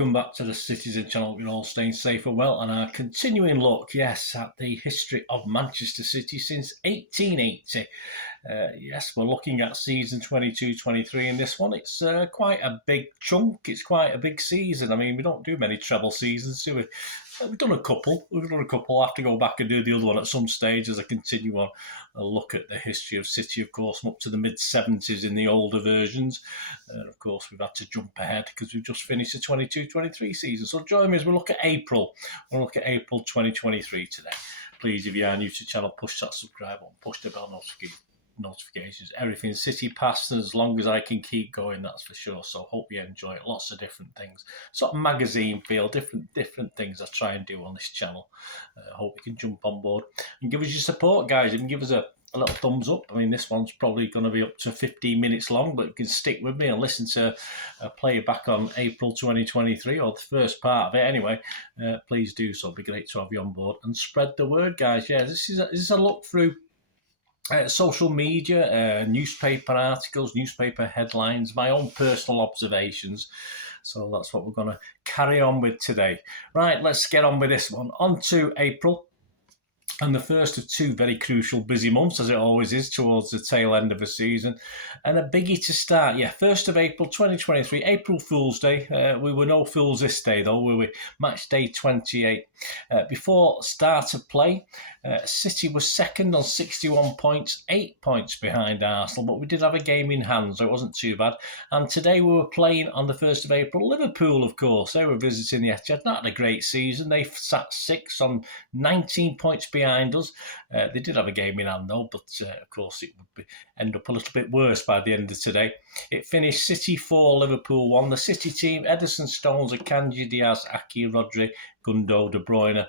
welcome back to the Citizen channel. You're all staying safe and well, and our continuing look, yes, at the history of Manchester City since 1880. Yes, we're looking at season 22-23 in this one. It's quite a big chunk. It's quite a big season. I mean, we don't do many treble seasons, do we? We've done a couple. I'll have to go back and do the other one at some stage as I continue on a look at the history of City, of course, up to the mid-70s in the older versions. And, of course, we've had to jump ahead because we've just finished the 22-23 season. So join me as we look at April. We'll look at April 2023 today. Please, if you are new to the channel, push that subscribe button, push the bell notifications. Everything City past as long as I can keep going, that's for sure. So hope you enjoy it. Lots of different things, sort of magazine feel, different things I try and do on this channel. Hope you can jump on board and give us your support, guys. You can give us a little thumbs up. I mean, this one's probably going to be up to 15 minutes long, but you can stick with me and listen to play back on April 2023, or the first part of it anyway. Please do so. It'd be great to have you on board and spread the word, guys. Yeah, this is a look through social media, newspaper articles, newspaper headlines, my own personal observations. So that's what we're going to carry on with today. Right, let's get on with this one. On to April. And the first of two very crucial busy months, as it always is, towards the tail end of a season. And a biggie to start. 1st of April 2023, April Fool's Day. We were no fools this day, though, were we? Match day 28. Before start of play, City was second on 61 points, 8 points behind Arsenal, but we did have a game in hand, so it wasn't too bad. And today we were playing on the 1st of April. Liverpool, of course, they were visiting the Etihad. Not a great season. They sat 6 on 19 points behind us. They did have a game in hand though, but of course it would end up a little bit worse by the end of today. It finished City 4, Liverpool 1. The City team: Ederson, Stones, Akanji, Diaz, Aki, Rodri, Gundo, De Bruyne,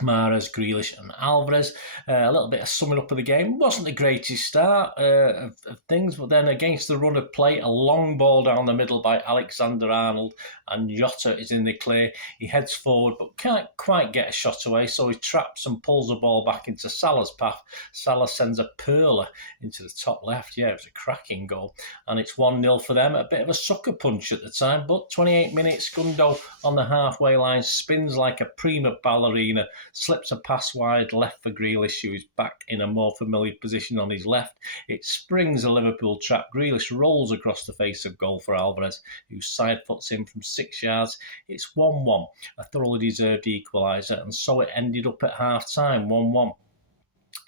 Mahrez, Grealish and Alvarez. A little bit of summing up of the game. Wasn't the greatest start of things, but then against the run of play, a long ball down the middle by Alexander-Arnold, and Jota is in the clear. He heads forward but can't quite get a shot away, so he traps and pulls the ball back into Salah's path. Salah sends a perler into the top left. Yeah, it was a cracking goal, and it's 1-0 for them. A bit of a sucker punch at the time, but 28 minutes, Gundo on the halfway line spins like a prima ballerina, slips a pass wide left for Grealish, who is back in a more familiar position on his left. It springs a Liverpool trap. Grealish rolls across the face of goal for Alvarez, who side foots him from 6 yards. It's 1-1, a thoroughly deserved equaliser, and so it ended up at half-time, 1-1.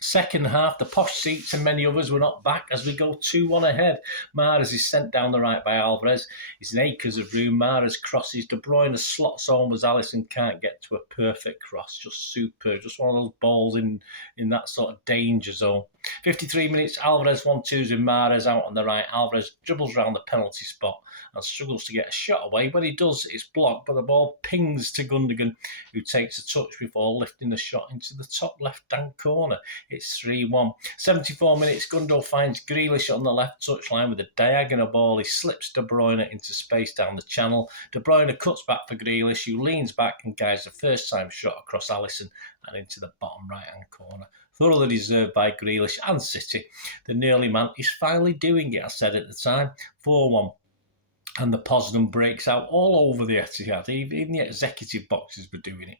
Second half, the posh seats and many others were not back as we go 2-1 ahead. Mahrez is sent down the right by Alvarez. It's in acres of room. Mahrez crosses. De Bruyne slots home as Alisson can't get to a perfect cross. Just superb. Just one of those balls in that sort of danger zone. 53 minutes, Alvarez 1-2s with Mahrez out on the right. Alvarez dribbles around the penalty spot and struggles to get a shot away. When he does, it's blocked, but the ball pings to Gundogan, who takes a touch before lifting the shot into the top left-hand corner. It's 3-1. 74 minutes, Gundo finds Grealish on the left touchline with a diagonal ball. He slips De Bruyne into space down the channel. De Bruyne cuts back for Grealish, who leans back and guides the first-time shot across Alisson and into the bottom right-hand corner. Thoroughly deserved by Grealish and City. The nearly man is finally doing it, I said at the time. 4-1. And the Poznan breaks out all over the Etihad. Even the executive boxes were doing it.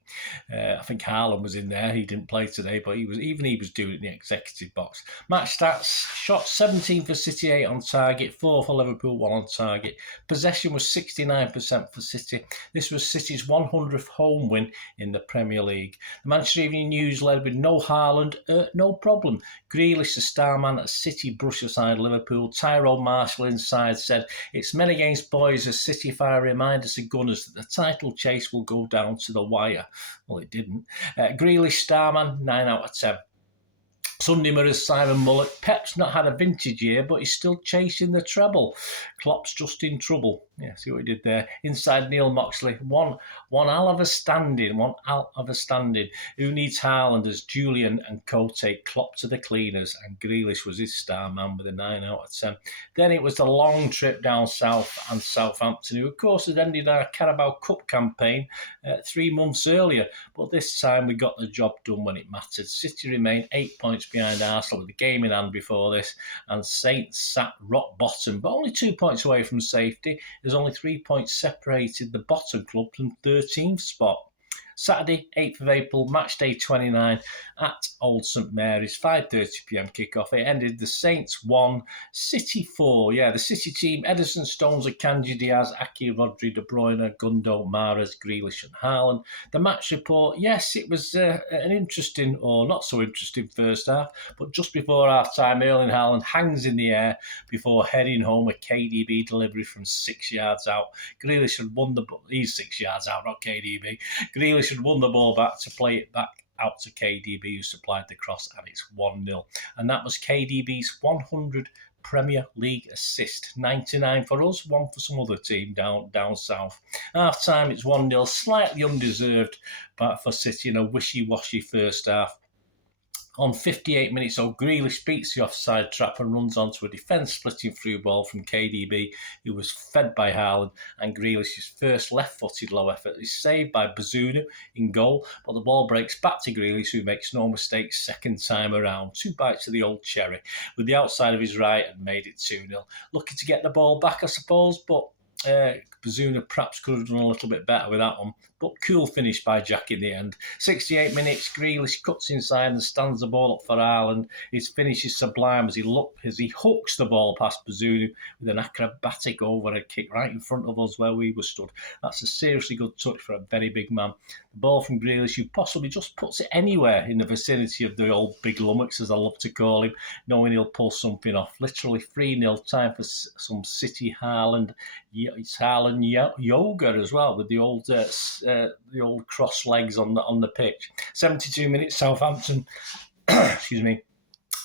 I think Haaland was in there. He didn't play today, but he was doing it in the executive box. Match stats: shot 17 for City, 8 on target, 4 for Liverpool, 1 on target. Possession was 69% for City. This was City's 100th home win in the Premier League. The Manchester Evening News led with no Haaland, no problem. Grealish, the star man at City, brush aside Liverpool. Tyrone Marshall inside said, "It's men against boys as City fire reminders to Gunners that the title chase will go down to the wire." Well, it didn't. Grealish, starman, 9 out of 10. Sunday Mirror's Simon Mullock: Pep's not had a vintage year, but he's still chasing the treble. Klopp's just in trouble. Yeah, see what he did there. Inside Neil Moxley: one hell of a standing. Who needs Haaland as Julian and Co take Klopp to the cleaners? And Grealish was his star man with a 9 out of 10. Then it was the long trip down south and Southampton, who of course had ended our Carabao Cup campaign 3 months earlier. But this time we got the job done when it mattered. City remained 8 points behind Arsenal with the game in hand before this, and Saints sat rock bottom, but only 2 points away from safety. There's only 3 points separated the bottom club from 13th spot. Saturday, 8th of April, match day 29 at Old St Mary's, 5:30pm kickoff. It ended the Saints 1, City 4. Yeah, the City team, Ederson, Stones, Akanji, Diaz, Aki, Rodri, De Bruyne, Gundo, Mahrez, Grealish and Haaland. The match report, yes, it was an interesting or not so interesting first half, but just before half-time, Erling Haaland hangs in the air before heading home a KDB delivery from 6 yards out. Grealish had won the ball. He's 6 yards out, not KDB. Grealish had won the ball back to play it back out to KDB, who supplied the cross, and it's 1-0. And that was KDB's 100 Premier League assist. 99 for us, 1 for some other team down south. Half time, it's 1-0, slightly undeserved, but for City in a wishy-washy first half. On 58 minutes, Grealish beats the offside trap and runs onto a defence-splitting through ball from KDB, who was fed by Haaland, and Grealish's first left-footed low effort is saved by Bazunu in goal, but the ball breaks back to Grealish, who makes no mistakes second time around. 2 bites of the old cherry with the outside of his right and made it 2-0. Looking to get the ball back, I suppose, but Bazunu perhaps could have done a little bit better with that one, but cool finish by Jack in the end. 68 minutes, Grealish cuts inside and stands the ball up for Haaland. His finish is sublime as he hooks the ball past Bazunu with an acrobatic overhead kick right in front of us where we were stood. That's a seriously good touch for a very big man. The ball from Grealish, who possibly just puts it anywhere in the vicinity of the old big lummox, as I love to call him, knowing he'll pull something off. Literally 3-0, time for some City Haaland. It's Haaland yoga as well, with the old cross legs on the pitch. 72 minutes, Southampton. Excuse me.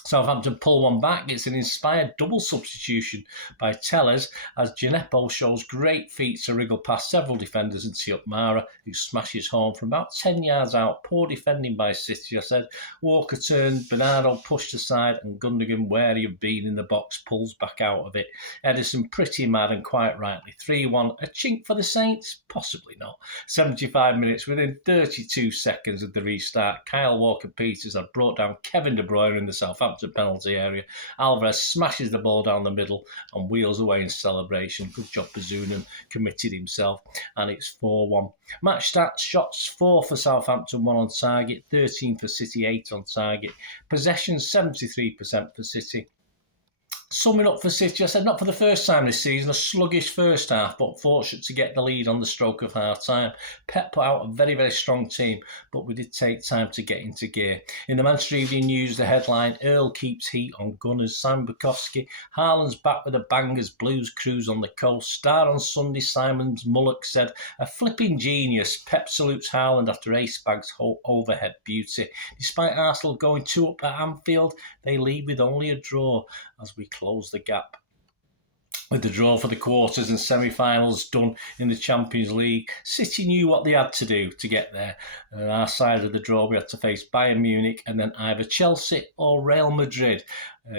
Southampton pull one back. It's an inspired double substitution by Tellers as Gineppo shows great feet to wriggle past several defenders and tee up Mara, who smashes home from about 10 yards out. Poor defending by City, I said. Walker turned, Bernardo pushed aside, and Gundogan, wary of being in the box, pulls back out of it. Ederson pretty mad and quite rightly. 3-1. A chink for the Saints? Possibly not. 75 minutes, within 32 seconds of the restart, Kyle Walker-Peters had brought down Kevin De Bruyne in the Southampton penalty area. Alvarez smashes the ball down the middle and wheels away in celebration. Good job, Bazunu committed himself, and it's 4-1. Match stats: shots 4 for Southampton, 1 on target, 13 for City, 8 on target. Possession 73% for City. Summing up for City, I said not for the first time this season, a sluggish first half, but fortunate to get the lead on the stroke of half-time. Pep put out a very, very strong team, but we did take time to get into gear. In the Manchester Evening News, the headline, Earl keeps heat on Gunners. Simon Bukowski, Haaland's back with a bang as Blues cruise on the coast. Star on Sunday, Simon Mullock said, a flipping genius. Pep salutes Haaland after Ace-Bag's overhead beauty. Despite Arsenal going 2-up at Anfield, they lead with only a draw as we close the gap. With the draw for the quarters and semi-finals done in the Champions League, City knew what they had to do to get there. On our side of the draw, we had to face Bayern Munich and then either Chelsea or Real Madrid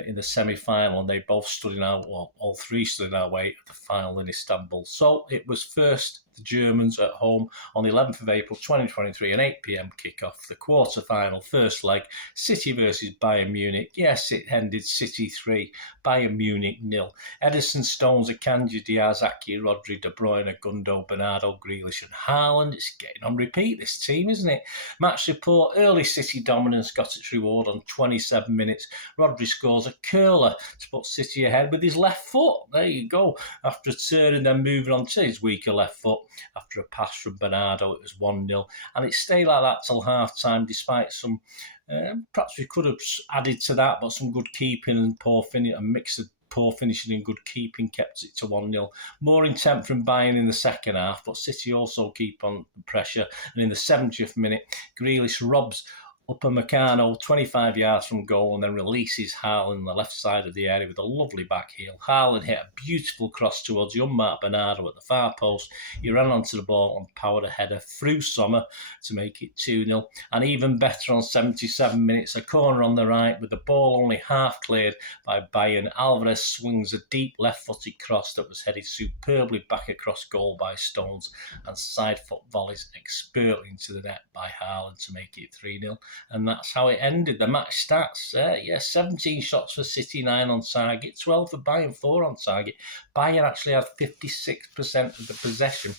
in the semi-final, and they both stood in our, well, all three stood in our way at the final in Istanbul. So it was first the Germans at home on the 11th of April 2023, an 8 p.m. kickoff, the quarter-final first leg, City versus Bayern Munich. Yes, it ended City 3, Bayern Munich 0. Ederson, Stones, Akanji, Diaz, Aki, Rodri, De Bruyne, Gundo, Bernardo, Grealish and Haaland. It's getting on repeat, this team, isn't it? Match report, early City dominance got its reward on 27 minutes. Rodri scores a curler to put City ahead with his left foot. There you go. After a turn and then moving on to his weaker left foot after a pass from Bernardo, it was 1-0. And it stayed like that till half-time, despite some, perhaps we could have added to that, but some good keeping and poor finish, a mix of poor finishing and good keeping kept it to 1-0. More intent from Bayern in the second half, but City also keep on the pressure. And in the 70th minute, Grealish robs Upamecano 25 yards from goal and then releases Haaland on the left side of the area with a lovely back heel. Haaland hit a beautiful cross towards the unmarked Bernardo at the far post. He ran onto the ball and powered a header through Sommer to make it 2-0. And even better on 77 minutes, a corner on the right with the ball only half cleared by Bayern. Alvarez swings a deep left-footed cross that was headed superbly back across goal by Stones and side foot volleys expertly into the net by Haaland to make it 3-0. and that's how it ended. The match stats, 17 shots for City, 9 on target, 12 for Bayern, 4 on target. Bayern actually had 56% of the possession.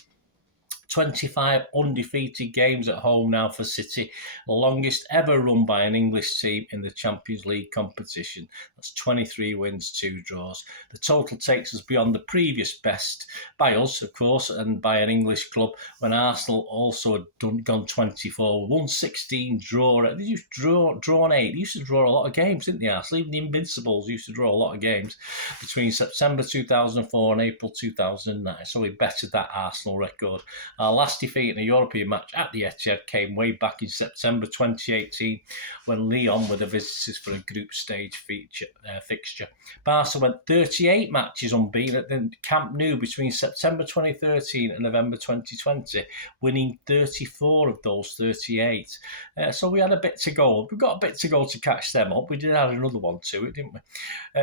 25 undefeated games at home now for City, the longest ever run by an English team in the Champions League competition. That's 23 wins, 2 draws. The total takes us beyond the previous best by us, of course, and by an English club, when Arsenal also had gone 24, won 16, they used to drawn 8. They used to draw a lot of games, didn't they, Arsenal? Even the Invincibles used to draw a lot of games between September 2004 and April 2009, so we bettered that Arsenal record. Our last defeat in a European match at the Etihad came way back in September 2018 when Lyon were the visitors for a group stage fixture. Barca went 38 matches unbeaten at the Camp Nou between September 2013 and November 2020, winning 34 of those 38. So we had a bit to go. We've got a bit to go to catch them up. We did add another one to it, didn't we?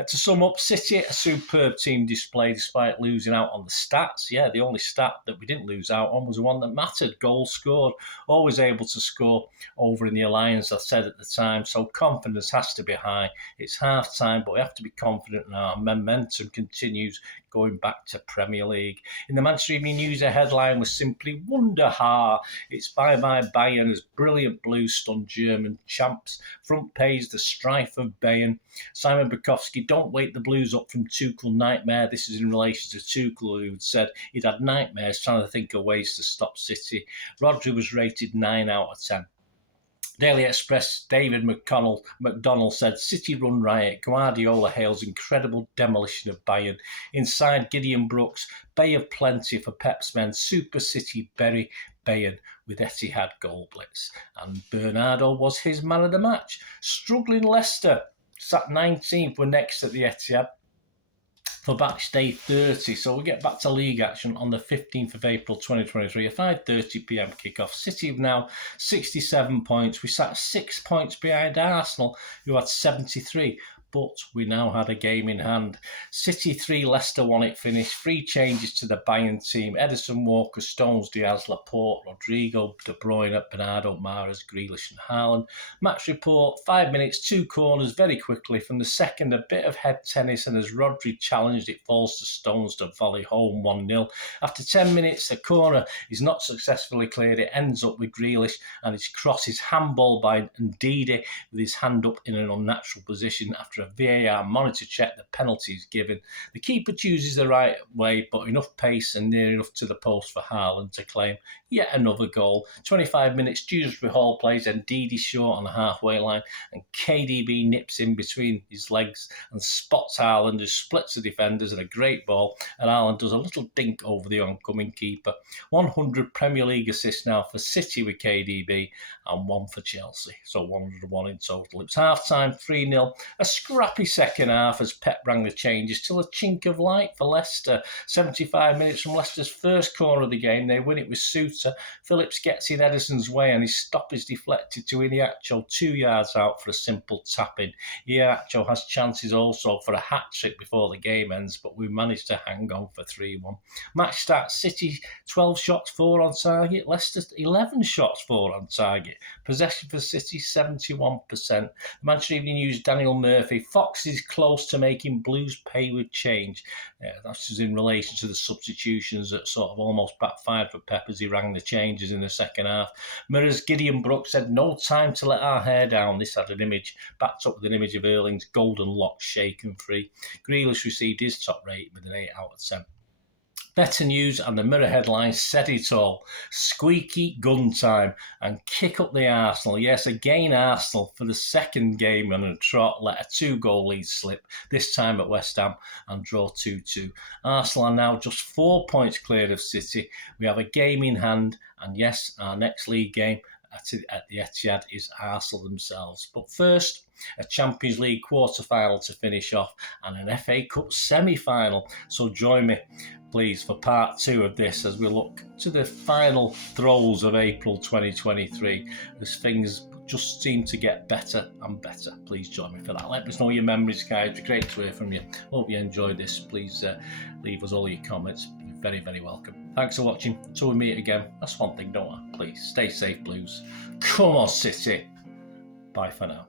To sum up, City, a superb team display despite losing out on the stats. Yeah, the only stat that we didn't lose out on was the one that mattered, goals scored. Always able to score over in the Alliance, I said at the time, so confidence has to be high. It's half time, but we have to be confident now. Momentum continues going back to Premier League. In the Manchester Evening News, a headline was simply "Wunderhaar." It's bye-bye Bayern as brilliant Blues stun German champs. Front page, the strife of Bayern. Simon Bukowski, don't wake the Blues up from Tuchel nightmare. This is in relation to Tuchel, who had said he'd had nightmares trying to think of ways to stop City. Rodri was rated 9 out of 10. Daily Express, David McDonnell said, City run riot. Guardiola hails incredible demolition of Bayern. Inside, Gideon Brooks, Bay of plenty for Pep's men. Super City bury Bayern with Etihad goal blitz. And Bernardo was his man of the match. Struggling Leicester, sat 19th, were next at the Etihad for match day 30. So we get back to league action on the 15th of April 2023, a 5:30pm kickoff. City have now 67 points. We sat 6 points behind Arsenal, who had 73. But we now had a game in hand. City 3, Leicester 1 it finished. 3 changes to the Bayern team. Ederson, Walker, Stones, Diaz, Laporte, Rodrigo, De Bruyne, Bernardo, Mahrez, Grealish and Haaland. Match report, 5 minutes, 2 corners very quickly. From the second, a bit of head tennis, and as Rodri challenged, it falls to Stones to volley home 1-0. After 10 minutes, a corner is not successfully cleared. It ends up with Grealish, and his cross is handballed by Ndidi with his hand up in an unnatural position. After a VAR monitor check, the penalty is given. The keeper chooses the right way, but enough pace and near enough to the post for Haaland to claim yet another goal. 25 minutes, Dewsbury Hall plays Ndidi short on the halfway line, and KDB nips in between his legs and spots Haaland, who splits the defenders, and a great ball, and Haaland does a little dink over the oncoming keeper. 100 Premier League assists now for City with KDB, and 1 for Chelsea, so 101 in total. It's half-time, 3-0. A scrappy second half as Pep rang the changes till a chink of light for Leicester. 75 minutes from Leicester's first corner of the game. They win it with Souter. Phillips gets in Ederson's way, and his stop is deflected to Iheanacho 2 yards out for a simple tap-in. Iheanacho has chances also for a hat-trick before the game ends, but we managed to hang on for 3-1. Match stats, City 12 shots, 4 on target. Leicester 11 shots, 4 on target. Possession for City, 71%. The Manchester Evening News, Daniel Murphy, Fox is close to making Blues pay with change. That's just in relation to the substitutions that sort of almost backfired for Pep as he rang the changes in the second half. Mirrors, Gideon Brooks said, no time to let our hair down. This had an image, backed up with an image of Erling's golden locks shaken free. Grealish received his top rating with an 8 out of 10. Better News and the Mirror headline said it all. Squeaky gun time and kick up the Arsenal. Yes, again Arsenal for the second game on a trot let a 2-goal lead slip, this time at West Ham, and draw 2-2. Arsenal are now just 4 points clear of City. We have a game in hand, and yes, our next league game at the Etihad is Arsenal themselves. But first, a Champions League quarter-final to finish off and an FA Cup semi-final. So join me, please, for part 2 of this as we look to the final throes of April 2023 as things just seem to get better and better. Please join me for that. Let us know your memories, guys. It'd be great to hear from you. Hope you enjoyed this. Please leave us all your comments. You're very, very welcome. Thanks for watching. Until we meet again, that's one thing, don't I? Please stay safe, Blues. Come on, City. Bye for now.